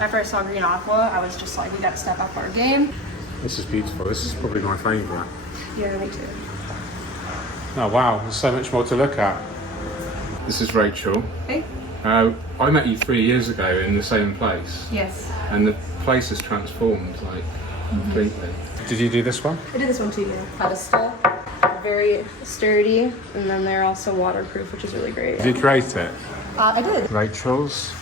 after I saw green aqua, I was just like, we got to step up our game. This is beautiful. This is probably my favourite. Yeah, me too. Oh wow, there's so much more to look at. This is Rachel. Hey. I met you 3 years ago in the same place. Yes. And the place has transformed, like, completely. Did you do this one? I did this one too, yeah. Pedestal, very sturdy, and then they're also waterproof, which is really great. Did you create it? I did. Rachel's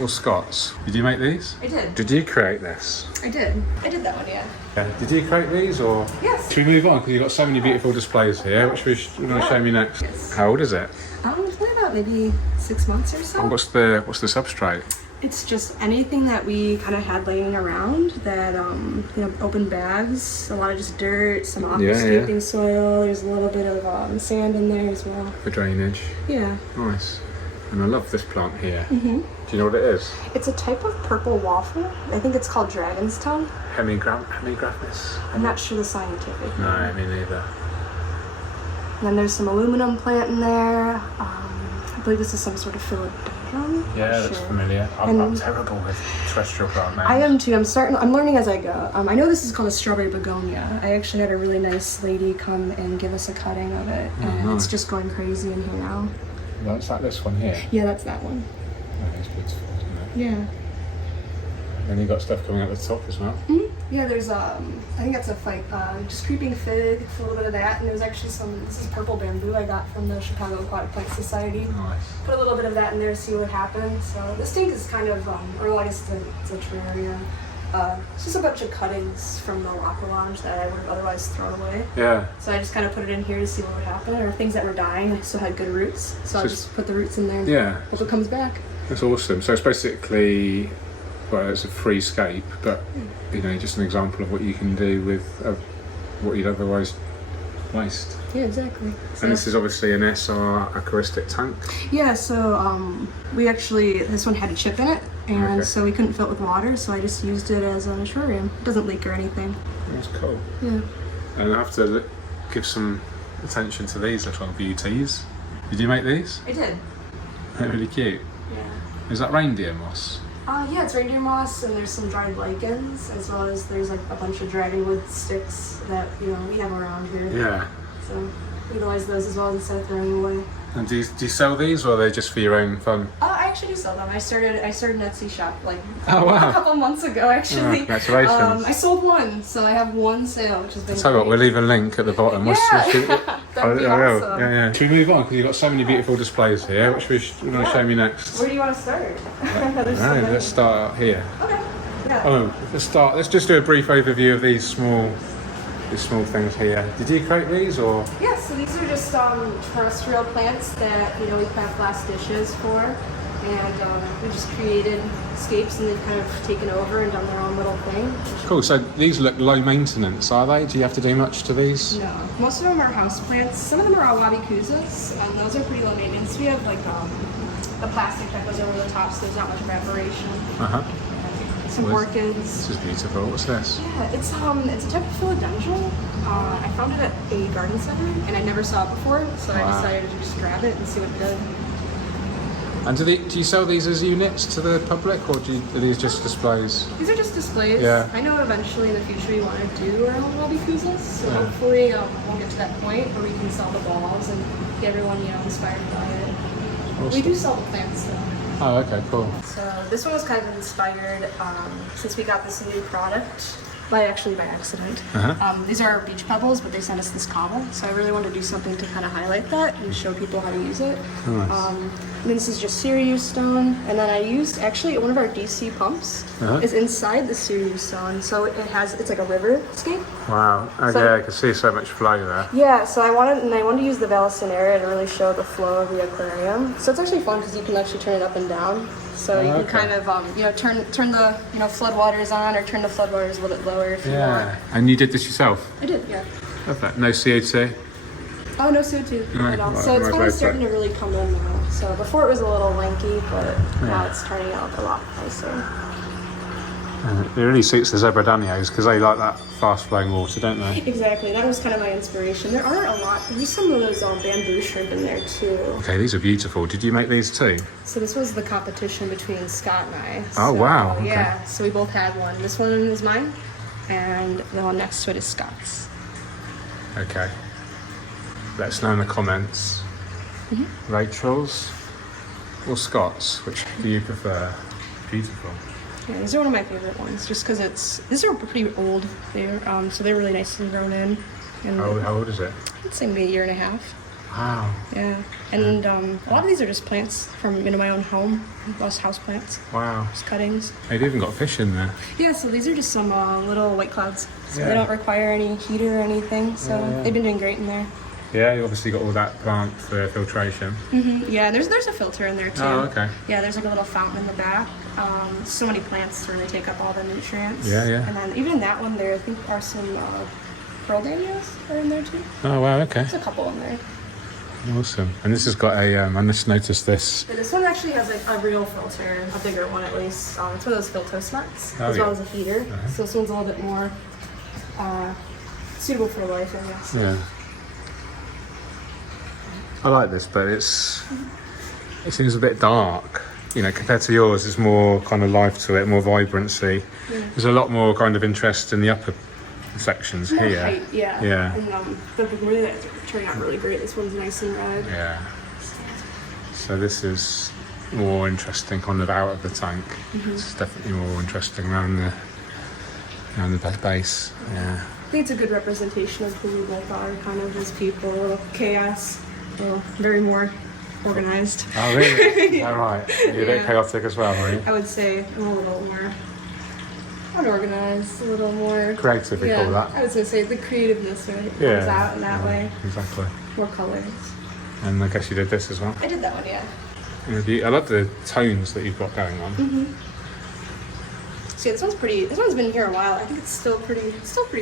or Scott's? Did you make these? I did. Did you create this? I did. I did that one, yeah. Yeah. Did you create these or? Yes. Should we move on? Because you've got so many beautiful displays here, which you want to show me next. Yes. How old is it? It's been about maybe 6 months or so. And what's the substrate? It's just anything that we kind of had laying around that, you know, open bags, a lot of just dirt, some aquascaping soil. There's a little bit of sand in there as well. For drainage. Yeah. Nice. And I love this plant here. Do you know what it is? It's a type of purple waffle. I think it's called dragon's tongue. Hemigraphis? I'm not sure the scientific name. No, me neither. And then there's some aluminum plant in there. I believe this is some sort of philodendron. Yeah, that's familiar. I'm terrible with terrestrial plant names. I am too. I'm learning as I go. I know this is called a strawberry begonia. I actually had a really nice lady come and give us a cutting of it, and it's just going crazy in here now. That's like this one here. Yeah, that's that one. That is beautiful, isn't it? Yeah. And you got stuff coming out the top as well. Yeah, there's I think that's just creeping fig, a little bit of that, and there's actually this is purple bamboo I got from the Chicago Aquatic Plant Society. Nice. Put a little bit of that in there to see what happens. So this tank is kind of, or I guess it's a terrarium. It's just a bunch of cuttings from the aqua lounge that I would have otherwise thrown away. Yeah. So I just kind of put it in here to see what would happen, or things that were dying. I still had good roots, so I'll just put the roots in there. Yeah. Hope it comes back. That's awesome. So it's basically, well, it's a free scape, but you know, just an example of what you can do with what you'd otherwise waste. Yeah, exactly. So, and this is obviously an SR Aquaristik tank. Yeah, so this one had a chip in it, and so we couldn't fill it with water, so I just used it as a terrarium. It doesn't leak or anything. That's cool. Yeah. And I have to give some attention to these little beauties. Did you make these? I did. They're really cute. Yeah. Is that reindeer moss? Yeah, it's reindeer moss, and there's some dried lichens, as well as there's like a bunch of dragonwood sticks that, you know, we have around here. Yeah. So utilize those as well instead of throwing them away. And do you sell these, or are they just for your own fun? I actually do sell them. I started an Etsy shop like a couple months ago, actually. Oh, congratulations. I sold one, so I have one sale, which has been Tell you what, we'll leave a link at the bottom. Yeah. That'd be awesome. Yeah. Should we move on? Because you've got so many beautiful displays here, which you want to show me next. Where do you want to start? Let's start here. Okay. Yeah. Let's just do a brief overview of these small things here. Did you create these, or? Yeah, so these are just terrestrial plants that, you know, we plant glass dishes for, and we just created scapes, and they've kind of taken over and done their own little thing. Cool. So these look low maintenance, are they? Do you have to do much to these? No, most of them are house plants. Some of them are wabikuzas, and those are pretty low maintenance. We have like the plastic that goes over the top, so there's not much evaporation. Some orchids. This is beautiful. What's this? Yeah, it's a type of philodendron. I found it at a garden center, and I never saw it before, so I decided to just grab it and see what it did. And do you sell these as units to the public, or are these just displays? These are just displays. Yeah. I know eventually in the future we want to do our own wabikuzas, so hopefully we'll get to that point where we can sell the balls and get everyone, you know, inspired by it. Awesome. We do sell the plants though. Oh, okay, cool. So this one was kind of inspired since we got this new product by accident. These are beach pebbles, but they sent us this cobble, so I really wanted to do something to kind of highlight that and show people how to use it. Nice. And then this is just Sirius stone, and then I used actually one of our DC pumps is inside the Sirius stone, so it's like a river scape. Wow. Okay, so, I can see so much flow there. Yeah, so I wanted to use the Vallisneria to really show the flow of the aquarium. So it's actually fun because you can actually turn it up and down. So you can kind of turn the floodwaters on, or turn the floodwaters a little bit lower if you want. And you did this yourself? I did, yeah. Perfect. No CO2? Oh, no CO2 at all. So it's kind of starting to really come in now. So before it was a little lanky, but now it's turning out a lot nicer. It really suits the Zebradanios because they like that fast-flowing water, don't they? Exactly, that was kind of my inspiration. There are a lot. There's some of those bamboo shrimp in there too. Okay, these are beautiful. Did you make these too? So this was the competition between Scott and I. Oh, wow. Okay. Yeah, so we both had one. This one is mine, and the one next to it is Scott's. Okay. Let us know in the comments. Rachel's or Scott's? Which do you prefer? Beautiful. Yeah, these are one of my favorite ones, just because these are pretty old. So they're really nicely grown in. And How old is it? I'd say maybe a year and a half. Wow. Yeah, and a lot of these are just plants from my own home, lost house plants. Wow. Just cuttings. They've even got fish in there. Yeah, so these are just some little white clouds. So Yeah. they don't require any heater or anything. So they've been doing great in there. Yeah, you obviously got all that plant for filtration. Yeah, there's a filter in there too. Oh, okay. Yeah, there's like a little fountain in the back. So many plants to really take up all the nutrients. Yeah, yeah. And then even in that one there, I think are some Paludariums are in there too. Oh, wow, okay. There's a couple in there. Awesome. And this has got a, I just noticed this. Yeah, this one actually has like a real filter, a bigger one at least. It's one of those Filtos nuts, Oh, as yeah. well as a heater. So this one's a little bit more suitable for life, I guess. Yeah. I like this, but it seems a bit dark. You know, compared to yours, there's more kind of life to it, more vibrancy. Yeah. There's a lot more kind of interest in the upper sections More here. height, yeah. Yeah. And the really turning out really great. This one's nice and red. Yeah. So this is more interesting, kind of out of the tank. It's definitely more interesting around the base. Yeah. I think it's a good representation of who we both are, kind of as people. A little chaos, very more organized. Oh really? All right. You're a bit Yeah. chaotic as well, are you? I would say I'm a little more unorganized, a little more Creative, we call that. I was gonna say the creativeness comes Yeah. out in that way. Exactly. More colors. And I guess you did this as well. I did that one, yeah. I love the tones that you've got going on. So yeah, this one's been here a while. I think it's still pretty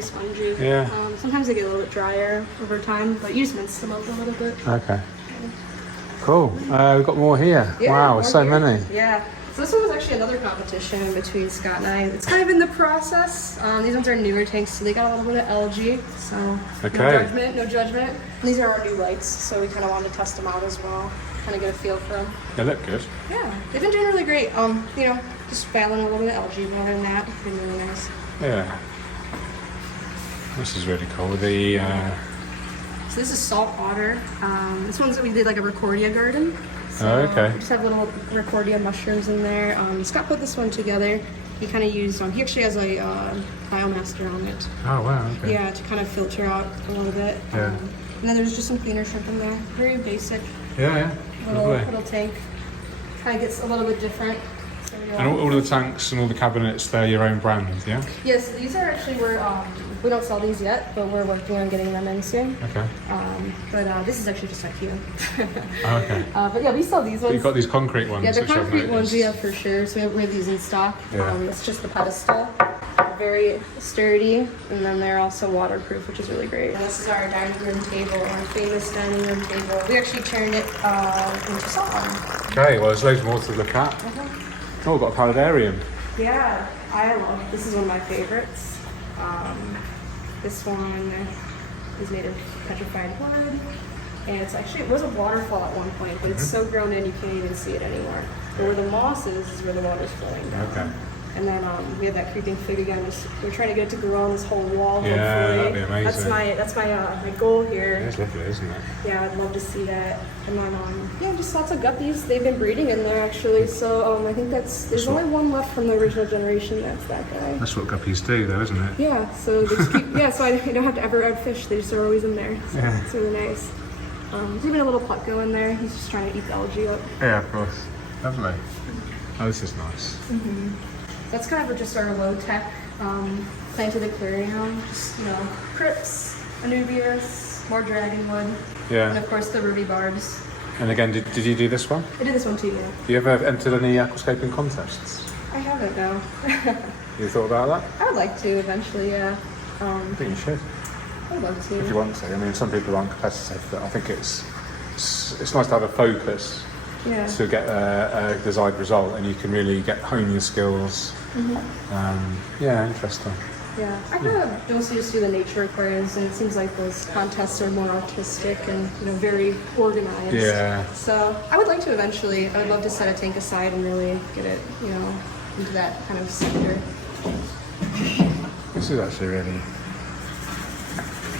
spongy. Yeah. Sometimes they get a little bit drier over time, but you just mince them up a little bit. Okay. Cool. We've got more here. Yeah, wow, more so here. many. Yeah. So this one was actually another competition between Scott and I. It's kind of in the process. These ones are newer tanks, so they got a little bit of algae. So Okay. no judgment. And these are our new lights, so we kind of wanted to test them out as well, kind of get a feel for them. They look good. Yeah, they've been doing really great. Just battling a little bit of algae more than that. It's been really nice. Yeah. This is really cool. So this is salt water. This one's we did like a Recordia garden. So Oh, okay. We just have little Recordia mushrooms in there. Scott put this one together. He kind of used, he actually has a biomaster on it. Oh wow. Okay. Yeah, to kind of filter out a little bit. Yeah. And then there's just some cleaner shrimp in there. Very basic Yeah. Lovely. little tank. Kind of gets a little bit different. So, yeah. And all the tanks and all the cabinets, they're your own brand, yeah? Yes, these are actually we don't sell these yet, but we're working on getting them in soon. Okay. But this is actually just IKEA. Oh, okay. But yeah, we sell these ones. You've got these concrete ones. Yeah, the which I've concrete ones noticed. we have for sure. So we have these in stock. Yeah. It's just the pedestal. Very sturdy, and then they're also waterproof, which is really great. And this is our dining room table, our famous dining room table. We actually turned it into salt water. Okay, well there's loads more to look at. Oh, we've got a paludarium. Yeah, this is one of my favorites. This one is made of petrified wood, and it was a waterfall at one point, but it's so grown in you can't even see it anymore. But where the moss is where the water's flowing down. Okay. And then we have that creeping fig again. We're trying to get it to grow on this whole wall. Yeah, hopefully. that'd be amazing. That's my goal here. It's lovely, isn't it? Yeah, I'd love to see that. And then just lots of guppies. They've been breeding in there actually. So I think there's only one left from the original generation. That's that guy. That's what guppies do, though, isn't it? Yeah. So they just keep. So I don't have to ever add fish. They just are always in there. So Yeah. it's really nice. There's even a little Putko in there. He's just trying to eat the algae up. Yeah, of course. Lovely. Oh, this is nice. That's kind of just our low-tech planted aquarium. Just, crypts, anubias, more dragonwood, and Yeah. of course the ruby barbs. And again, did you do this one? I did this one too, yeah. Do you ever entered any aquascaping contests? I haven't, no. You thought about that? I would like to eventually, yeah. I think you should, I would love if you to. want to. I mean, some people aren't competitive, but I think it's nice to have a focus to get a desired result, and you can really hone your skills. Yeah, interesting. Yeah, I kind of mostly just do the nature aquariums, and it seems like those contests are more artistic and very organized. Yeah. So I would like to eventually. I would love to set a tank aside and really get it, into that kind of sector. This is actually really.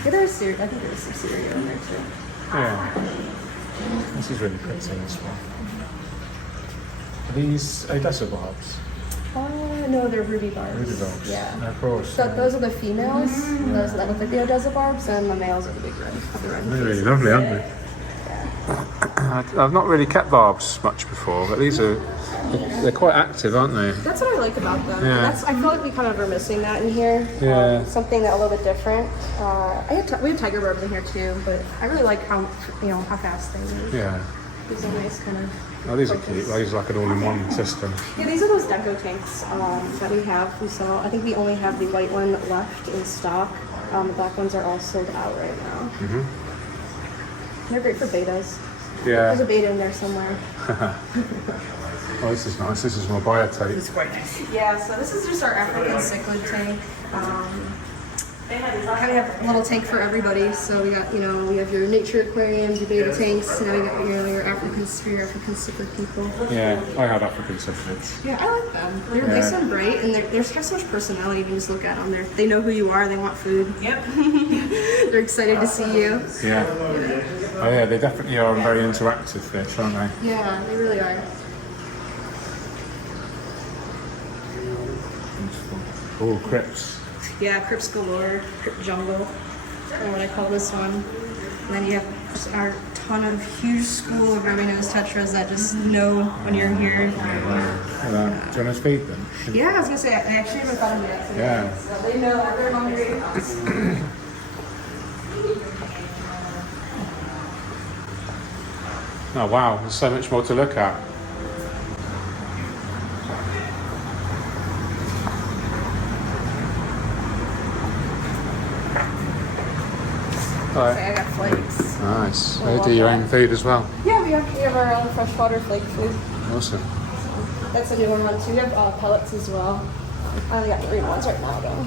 Yeah, I think there's some cereal in there too. Yeah. This is really pretty. This one. Are these Odessa-barbs? No, they're ruby barbs. Ruby barbs. Yeah. Of course. So those are the females. Those that look like the Odessa barbs, and the males are the big red. They're really lovely, aren't they? I've not really kept barbs much before, but they're quite active, aren't they? That's what I like about them. Yeah. I feel like we kind of are missing that in here. Yeah. Something that a little bit different. We have tiger barbs in here too, but I really like how fast they move. Yeah. These are nice kind of. Oh, these are cute. These are like an all-in-one system. Yeah, these are those deco tanks that we have. We sell. I think we only have the white one left in stock. The black ones are all sold out right now. They're great for betas. Yeah. There's a beta in there somewhere. Oh, this is nice. This is more biotape. It's quite nice. Yeah, so this is just our African cichlid tank. We kind of have a little tank for everybody. So we got, we have your nature aquariums, your beta tanks. Now we got your African cichlid people. Yeah, I have African cichlids. Yeah, I like them. They're nice and bright, and they have so much personality. You can just look at them. They know who you are. They want food. Yep. They're excited to see you. Yeah. Oh yeah, they definitely are very interactive fish, aren't they? Yeah, they really are. Oh, crips. Yeah, Crips galore, Crip jungle, or what I call this one. And then you have just our ton of huge school of ruby-nosed tetras that just know when you're here. Do you want to feed them? Yeah, I was gonna say, I actually haven't thought of that today. Yeah. So they know that they're hungry. Oh wow, there's so much more to look at. I got flakes. Nice. They do your own food as well. Yeah, we have our own freshwater flake food. Awesome. That's a new one too. We have pellets as well. I only got 3 ones right now though.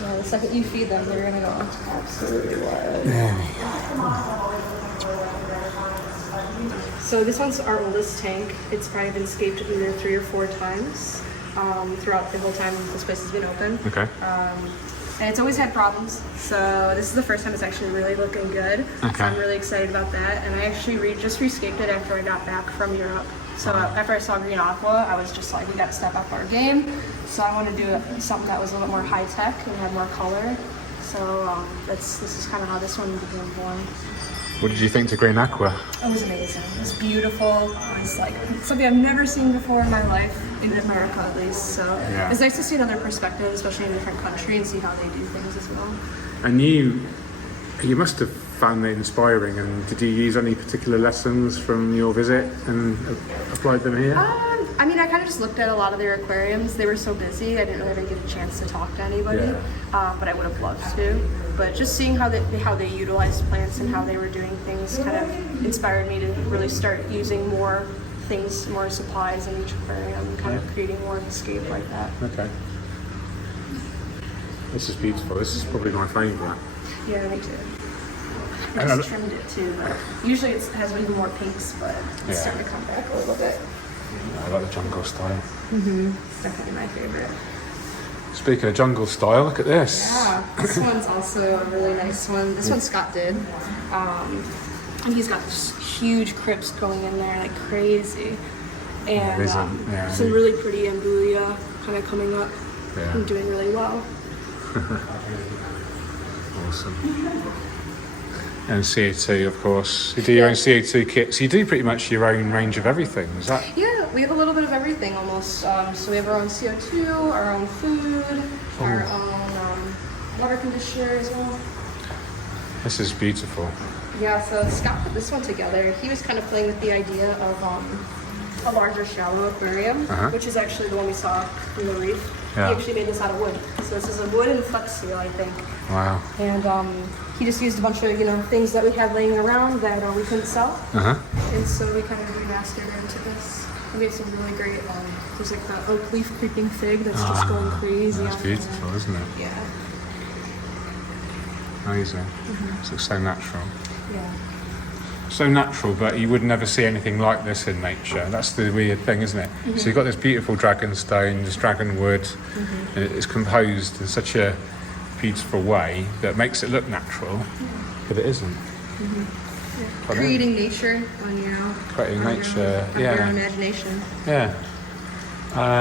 Yeah, the second you feed them, they're gonna go absolutely wild. So this one's our oldest tank. It's probably been scaped either 3 or 4 times throughout the whole time this place has been open. Okay. And it's always had problems, so this is the first time it's actually really looking good. Okay. So I'm really excited about that. And I actually just rescaped it after I got back from Europe. So after I saw green aqua, I was just like, we got to step up our game. So I want to do something that was a little bit more high tech and had more color. So this is kind of how this one became born. What did you think to green aqua? It was amazing. It was beautiful. It was like something I've never seen before in my life, in America at least. So Yeah. it's nice to see another perspective, especially in a different country, and see how they do things as well. And you must have found it inspiring. And did you use any particular lessons from your visit and applied them here? I mean, I kind of just looked at a lot of their aquariums. They were so busy, I didn't really get a chance to talk to anybody, but I would have loved to. But just seeing how they utilized plants and how they were doing things kind of inspired me to really start using more things, more supplies in each aquarium, and kind of creating more of a scape like that. Okay. This is beautiful. This is probably my favourite. Yeah, me too. I just trimmed it too. But usually it has even more pinks, but it's starting to come back a little bit. I like the jungle style. It's definitely my favorite. Speaking of jungle style, look at this. Yeah, this one's also a really nice one. This one Scott did. And he's got just huge crypts going in there like crazy. And some really pretty ambulia kind of coming up and doing really well. Awesome. And CO2, of course. You do your own CO2 kits. You do pretty much your own range of everything. Is that? Yeah, we have a little bit of everything almost. So we have our own CO2, our own food, our own water conditioner as well. This is beautiful. Yeah, so Scott put this one together. He was kind of playing with the idea of a larger shallow aquarium, which is actually the one we saw in the reef. Yeah. He actually made this out of wood. So this is a wood and flex seal, I think. Wow. And he just used a bunch of, things that we had laying around that we couldn't sell. And so we kind of remastered it into this. And we have some really great, there's like the oak leaf creeping fig that's just going crazy. That's beautiful, there. isn't it? Yeah. Amazing. It looks so natural. Yeah. So natural, but you would never see anything like this in nature. That's the weird thing, isn't it? So you've got this beautiful dragon stone, this dragon wood, and it's composed in such a beautiful way that makes it look natural, but it isn't. Creating nature on creating nature, on your own imagination. Yeah.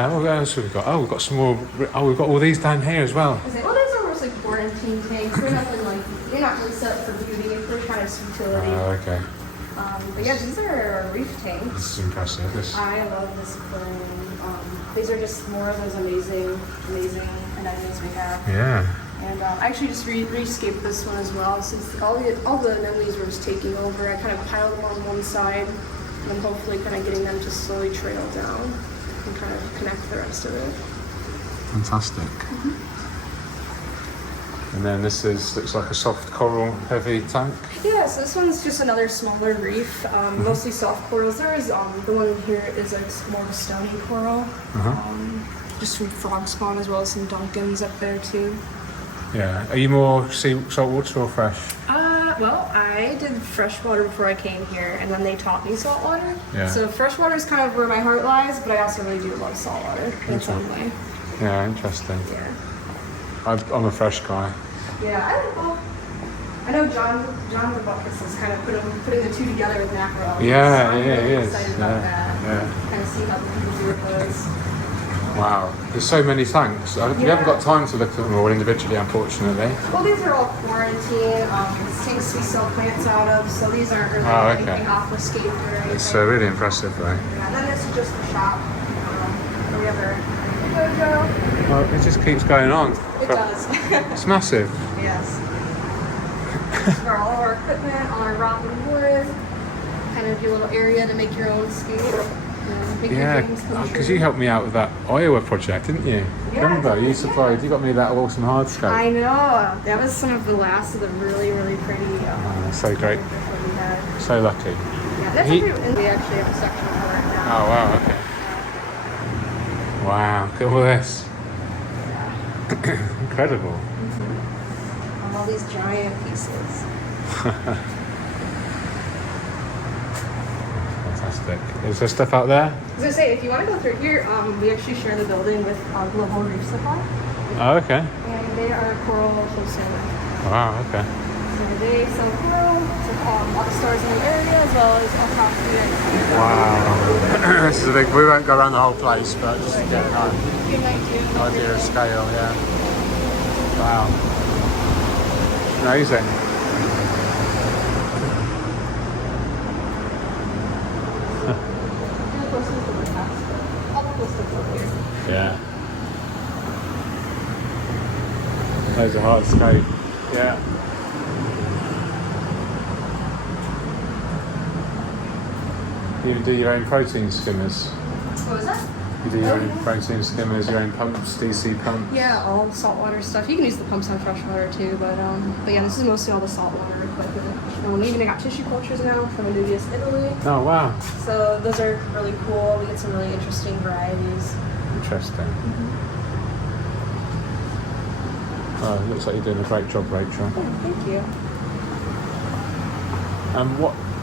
What else have we got? Oh, we've got some more. Oh, we've got all these down here as well. Well, these are almost like quarantine tanks. They're nothing like, they're not really set up for beauty. They're kind of utility. Oh, okay. But yeah, these are reef tanks. This is impressive. I love this aquarium. These are just more of those amazing anemones we have. Yeah. And I actually just rescaped this one as well. Since all the anemones were just taking over, I kind of piled them on one side, and I'm hopefully kind of getting them to slowly trail down and kind of connect the rest of it. Fantastic. And then this looks like a soft coral heavy tank. Yeah, so this one's just another smaller reef, mostly soft corals. There is the one here is like more of a stony coral, just from frog spawn as well as some Duncans up there too. Yeah. Are you more saltwater or fresh? Well, I did freshwater before I came here, and then they taught me saltwater. Yeah. So freshwater is kind of where my heart lies, but I also really do love saltwater in some way. Yeah, interesting. Yeah. I'm a fresh guy. Yeah, I know John DeBuckus is kind of putting the two together with mackerel. Yeah, I'm really he is. excited about that. Yeah. Kind of see how the people do with those. Wow, there's so many tanks. We haven't got time to look at them all individually, unfortunately. Well, these are all quarantine. Tanks we sell plants out of, so these aren't really anything aquascaped or anything. It's really impressive, though. Yeah, and then this is just the shop. We have our dojo. Well, it just keeps going on. It does. It's massive. Yes. For all of our equipment, all our rock and wood, kind of your little area to make your own scape. Yeah, because you helped me out with that Iowa project, didn't you? Yeah, remember, you got me that awesome hardscape. I know. That was some of the last of the really, really pretty. So great. That we had. So lucky. Yeah, that's and we actually have a section for it now. Oh wow, okay. Wow, look at all this. Incredible. All these giant pieces. Fantastic. Is there stuff out there? I was going to say, if you want to go through here, we actually share the building with Global Reef Supply. Oh, okay. And they are a coral wholesaler. Wow, okay. So they sell coral to all the stores in the area as well as across the United States. Wow. This is a big, we won't go around the whole place, but just to get an Good idea. idea of scale, yeah. Wow. Amazing. Yeah. Those are hardscape. Yeah. You do your own protein skimmers. What was that? You do your own protein skimmers, your own pumps, DC pumps. Yeah, all saltwater stuff. You can use the pumps on freshwater too, but yeah, this is mostly all the saltwater equipment. And we even got tissue cultures now from Anubias, Italy. Oh wow. So those are really cool. We get some really interesting varieties. Interesting. Oh, it looks like you're doing a great job, Rachel. Oh, thank you.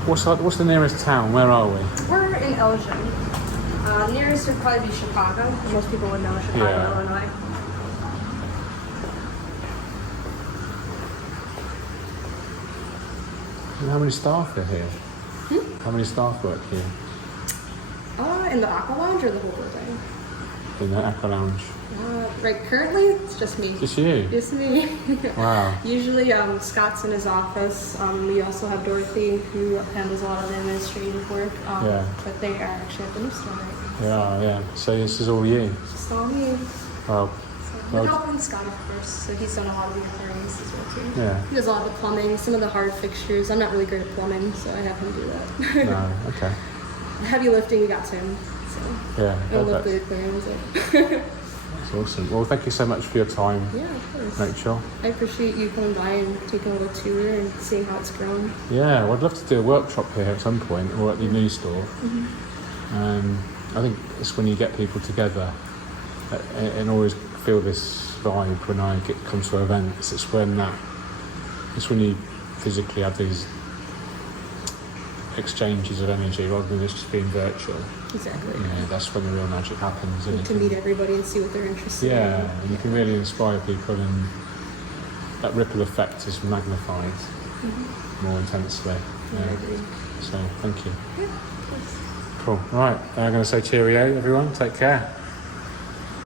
What's the nearest town? Where are we? We're in Elgin. The nearest would probably be Chicago. Most people would know Chicago, Illinois. And how many staff are here? How many staff work here? In the Aqua Lounge or the whole building? In the Aqua Lounge? Right, currently it's just me. Just you? Just me. Wow. Usually Scott's in his office. We also have Dorothy who handles a lot of the administrative work. But they are actually at the new store right now. Yeah. So this is all you? Just all me. Well, With help from Scott, of course. So he's done a lot of the aquariums as well too. Yeah. He does a lot of the plumbing, some of the hard fixtures. I'm not really great at plumbing, so I have him do that. No, okay. The heavy lifting, we got Tim. So Yeah, I don't lift perfect. the aquariums. That's awesome. Well, thank you so much for your time, Yeah, of course. Rachel. I appreciate you coming by and taking a little tour and seeing how it's grown. Yeah, well, I'd love to do a workshop here at some point, or at the new store. I think it's when you get people together, and always feel this vibe when I come to events. It's when you physically have these exchanges of energy rather than it's just being virtual. Exactly. Yeah, that's when the real magic happens. And You can meet everybody and see what they're interested in. yeah, and you can really inspire people, and that ripple effect is magnified more intensely. I agree. So thank you. Yeah, of course. Cool. Right, I'm going to say cheerio, everyone. Take care.